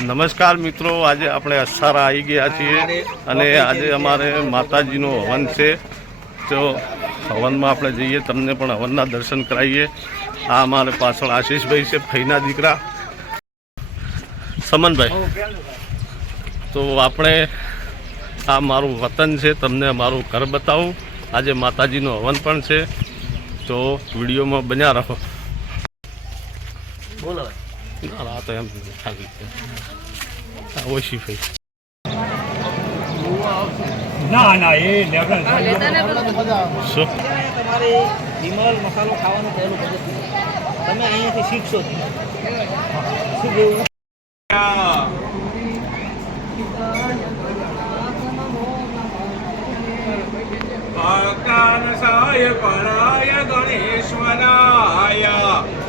નમસ્કાર મિત્રો, આજે આપણે અસારા આવી ગયા છીએ અને આજે અમારે માતાજીનો હવન છે. તો હવનમાં આપણે જઈએ, તમને પણ હવનના દર્શન કરાવીએ. આ અમારે પાછળ આશીષભાઈ છે, ફઈના દીકરા સમનભાઈ. તો આપણે આ મારું વતન છે, તમને મારું ઘર બતાવું. આજે માતાજીનો હવન પણ છે, તો વિડીયોમાં બન્યા રહો. બોલો ના તો એમ ખાલી ઓછી ફઈ ના ના એ શું તમારે વિમલ મસાલો ખાવાનું પહેલું બજેટ તમે અહીંયાથી શીખશો. શું કેવું? કાનસાય પરાય ગણેશ્વરાય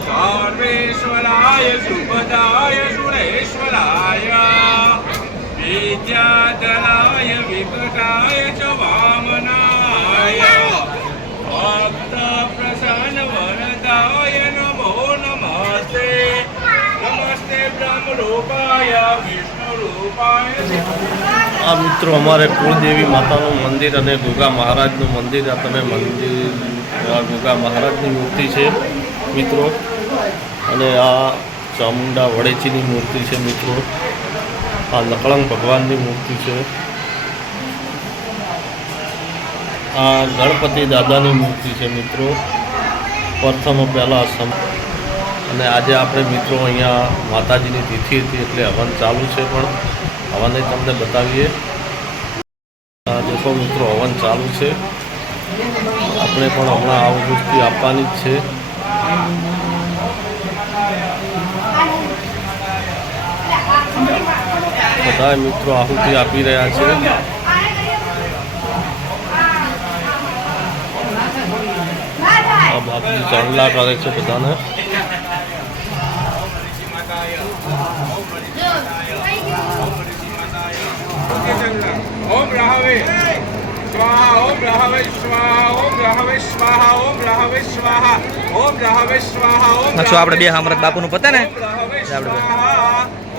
સર્વેશ્વરાય સુભદાય સુરેશ્વરાય વિદ્યાધરાય વિકટાય ચ વામનાય ભક્ત પ્રસન્ન વરદાય નમો નમસ્તે. નમસ્તે બ્રહ્મ રૂપાય વિષ્ણુ રૂપાય. આ મિત્રો અમારે કુળદેવી માતાનું મંદિર અને ગોગા મહારાજનું મંદિર. આ તમે મંદિર ગોગા મહારાજની મૂર્તિ છે મિત્રો, અને આ ચામુંડા વડેચીની મૂર્તિ છે મિત્રો. આ લકળંગ ભગવાનની મૂર્તિ છે. આ ગણપતિ દાદાની મૂર્તિ છે મિત્રો. પ્રથમ પહેલાં અને આજે આપણે મિત્રો અહીંયા માતાજીની તિથિ હતી એટલે હવન ચાલુ છે, પણ હવન તમને બતાવીએ. દેખો મિત્રો, હવન ચાલુ છે. આપણે પણ હમણાં આહુતિ આપવાની જ છે. બધા મિત્રો આહુતિ આપી રહ્યા છે. બાપજી ચાંદલા કરે છે બધાને. ઓમ રાહવે સ્વાહા, ઓમ રાહવે સ્વાહા, ઓમ રાહવે સ્વાહા, ઓમ રાહવે સ્વાહા, ઓમ રાહવે સ્વાહા, ઓમ આપણે બે હમણાં બાપુનું પતા ને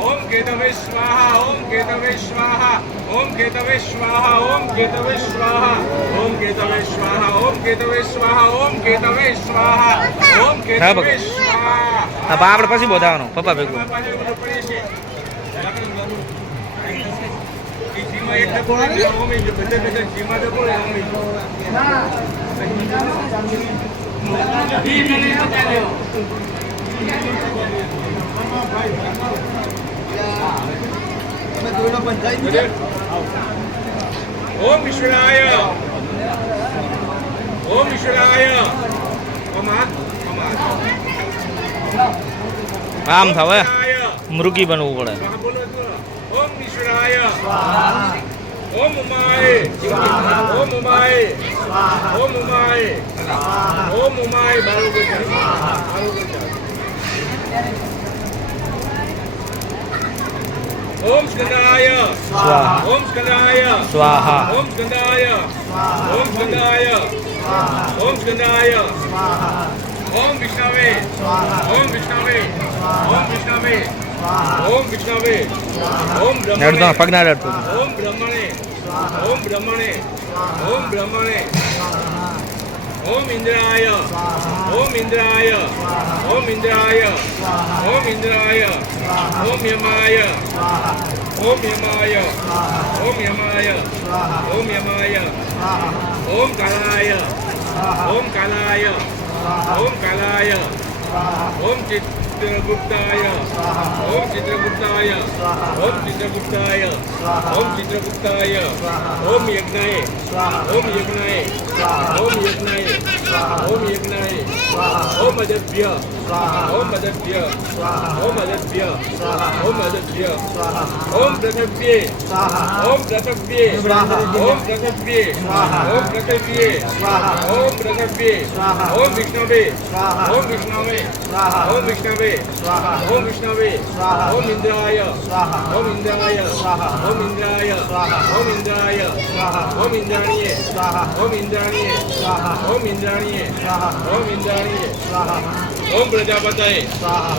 ઓમ કેતવે સ્વાહા, ઓમ કેતવે સ્વાહા, ઓમ કેતવે સ્વાહા, ઓમ કેતવે સ્વાહા, ઓમ કેતવે સ્વાહા, ઓમ કેતવે સ્વાહા, ઓમ કેતવે સ્વાહા, ઓમ કેતવે સ્વાહા. આપણે પછી બોલાવવાનું પપ્પા ભેગું. ઓમ ઈશ્વરાય, ઓમ ઈશ્વરાય. આમ થાવે મૃગી બનવું પડે. ઓમ ઈશ્વરાય, ઓમ ઉમાય, ઓમ ઉમાય, ઓમ ઉમાય, ઓમ ઉમાય. ઓમ સ્કંદાય સ્વાહા, ઓમ સ્કંદાય સ્વાહા, ઓમ સ્કંદાય, ઓમ સ્કંદાય, ઓમ સ્કંદાય. ઓમ વિષ્ણવે, ઓમ વિષ્ણવે, ઓમ વિષ્ણવે, ઓમ વિષ્ણવે, ઓમ બ્રહ્મણે, પગના રડતું. ઓમ બ્રહ્મણે, ઓમ બ્રહ્મણે, ઓમ બ્રહ્મણે. ઓમ ઇન્દ્રાય, ઓમ ઇન્દ્રાય, ઓમ ઇન્દ્રાય, ઓમ ઇન્દ્રાય. ઓમ યમાય, ઓમ યમાય, ઓમ યમાય, ઓમ યમાય. ઓમ કાલાય, ઓમ કાલાય, ઓમ કાલાય. ઓમ चित्रगुप्ताय, ओम चित्रगुप्ताय, ओम चित्रगुप्ताय, ओम चित्रगुप्ताय. ओम यज्ञाय, ओम यज्ञाय, ओम यज्ञाय, ओम यज्ञाय. ओम अदभ्य, ओम अदभ्य, ओम अदभ्य, ओम अदभ्य. ओम प्रथव्ये, ओम प्रथव्ये, ओम प्रथव्ये, ओम प्रथव्ये, ओम प्रथव्ये. ओम विष्णवे, ओम विष्णवे, ओम विष्णवे, ओम विष्णवे. ओम इंद्राय, ओम इंद्राय, ओम इंद्राय, ओम इंद्राय. ओम इंद्राणीय, ओम इंद्राणीय, ओम इंद्राणीय, ओम इंद्राणीय. ओम प्रजापतये,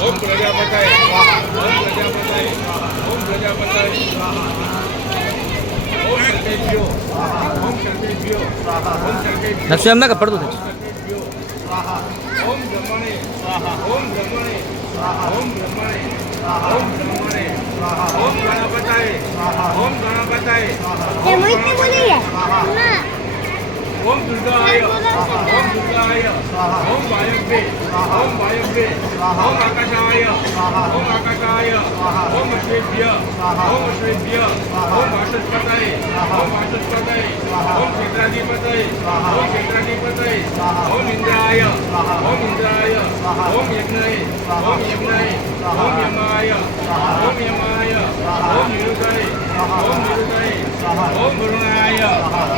ओम प्रजापतये, ओम प्रजापतये, ओम સર્વેભ્યો સ્વાહા ઓમ સર્વેભ્યો નકશો એમ ના કે પડતું થાય સર્વેભ્યો સ્વાહા ઓમ બ્રહ્મણે સ્વાહા ઓમ બ્રહ્મણે સ્વાહા ઓમ બ્રહ્મણે સ્વાહા ઓમ બ્રહ્મણે સ્વાહા ઓમ ગણપતયે સ્વાહા ઓમ ગણપતયે સ્વાહા ये मुझसे बोली है ना ओम दुर्गाय ओम दुर्गाय ओम वायव्ये ओम वायव्ये ओम आकाशाय ओम आकाशाय ओम अश्वेभ्य ओम अश्वेभ्य ओम वाचस्पतये ओम वाचस्पतये ओम क्षेत्राधिपतये ओम क्षेत्राधिपतये ओम इंद्राय ओम इंद्राय ओम यज्ञये ओम यज्ञये ओम यमाय ओम यमाय ओम निरुतये ओम निरुतये ओम वरुणाय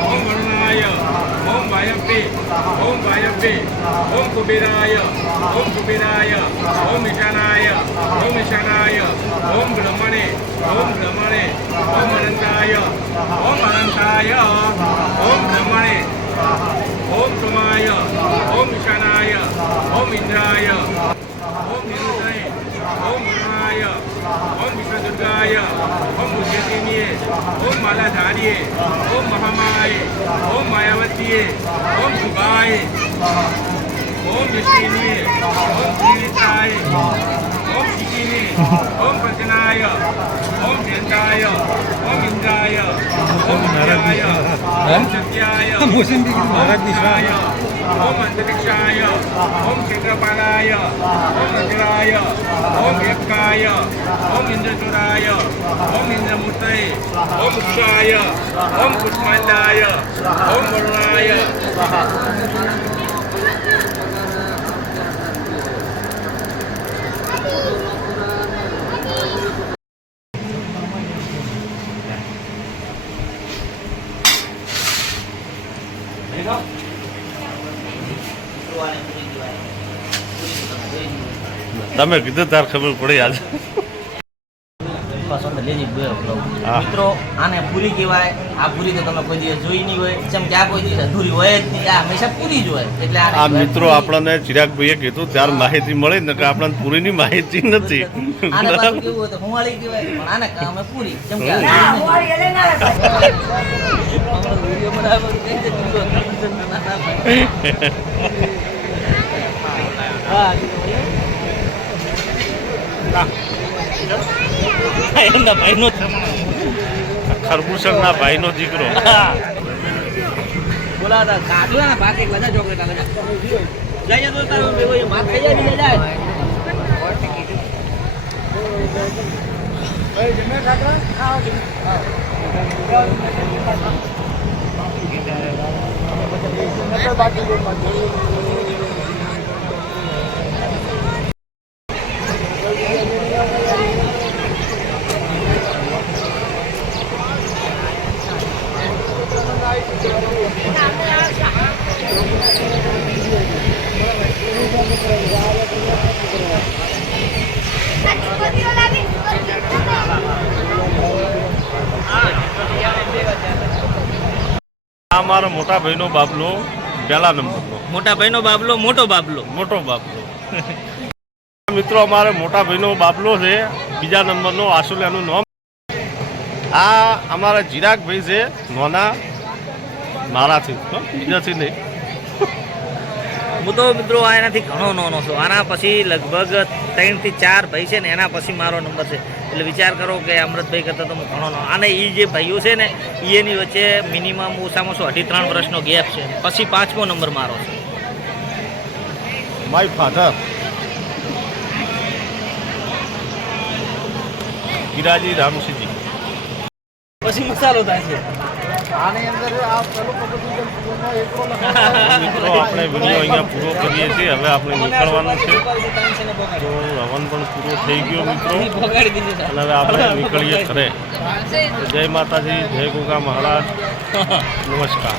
ओम वरुणाय ओम वायव्ये ओम वायव्ये ओम कुबेराय ओम कुबेराय ओम ईशानाय ओम ईशानाय ओम ब्रह्मणे ओम ब्रह्मणे ओम अनंताय ओम अनंताय ओम ब्रह्मणे ओम सोमाय ओम ईशानाय ओम इंद्राय ओम निरुतये ओम वरुणाय ओम विश्वदुर्गाय ओम उज्जयिन्ये ओम मालाधार्ये ओम महामाये ओम मायावतीये ओम शुभाय ओम यशिन्ये ओम श्रीताय ओम शिखिने ओम प्रजनाय ओम जयंताय ओम इंद्राय ओम विद्याय ओम सत्याय ओम शिवाय ओम अंतरिक्षाय ओम क्षेत्रपालाय ओम अग्राय ओम यज्ञाय ओम इंद्रचूराय ओम इंद्रमूर्तये ओम उक्षाय ओम कुष्मांडाय ओम वरुणाय તમે કીધું તાર ખબર પડી આજે હા. મિત્રો આને પૂરી કહેવાય. આ પૂરી તો તમે કોઈ દિવસ જોઈ નહીં હોય, જેમ કે આ કોઈ દિવસ અધૂરી હોય જ નહીં, આ હંમેશા પૂરી જ હોય. એટલે આને આ કહેવાય મિત્રો પૂરી. આપણને ચિરાગભાઈએ કીધું ત્યારે માહિતી મળી ને કે આપણને પૂરીની માહિતી નથી આને પાછું કેવું હોય તો હુંવાળી કહેવાય, પણ આને અમે પૂરી, જેમ કે આ ना પૂરી वो ये लेना है હમણાં વિડીયો બનાવ્યો તો કહી દે, બીજો હા એમના ભાઈનો ખરબૂસણના ભાઈનો દીકરો બોલાતા કાઢલા ને બાકી બધા ચોકલેટ આવે જઈએ તો તારો એવો એ માથ ખાઈ જાય જાય આ મારો મોટા ભાઈનો બાબલો પહેલા નંબરનો મોટા ભાઈનો બાબલો મોટો બાબલો મોટો બાબલો મિત્રો અમારે મોટા ભાઈનો બાબલો છે, બીજા નંબરનો આશુલિયાનું નામ. આ અમારા ચિરાગભાઈ છે નોના મારાથી હો, બીજાથી નહીં. હું તો મિત્રો આ એનાથી ઘણો નાનો છું. આના પછી લગભગ 3 થી 4 ભાઈ છે ને એના પછી મારો નંબર છે. એટલે વિચાર કરો કે અમૃતભાઈ કરતાં તો હું ઘણો નાનો. અને એ જે ભાઈઓ છે ને એની વચ્ચે મિનિમમ ઓછામાં ઓછો 2.5-3 વર્ષનો ગેપ છે. પછી 5મો નંબર મારો છે. My father Giraji Ramsinghji. પછી મસાલો થાય છે. મિત્રો આપણે વિડીયો અહીંયા પૂરો કરીએ છીએ. હવે આપણે નીકળવાનું છે, તો હવન પણ પૂરો થઈ ગયો મિત્રો, બગાડી દીધી અને હવે આપણે નીકળીએ ઘરે. જય માતાજી, જય ગોગા મહારાજ, નમસ્કાર.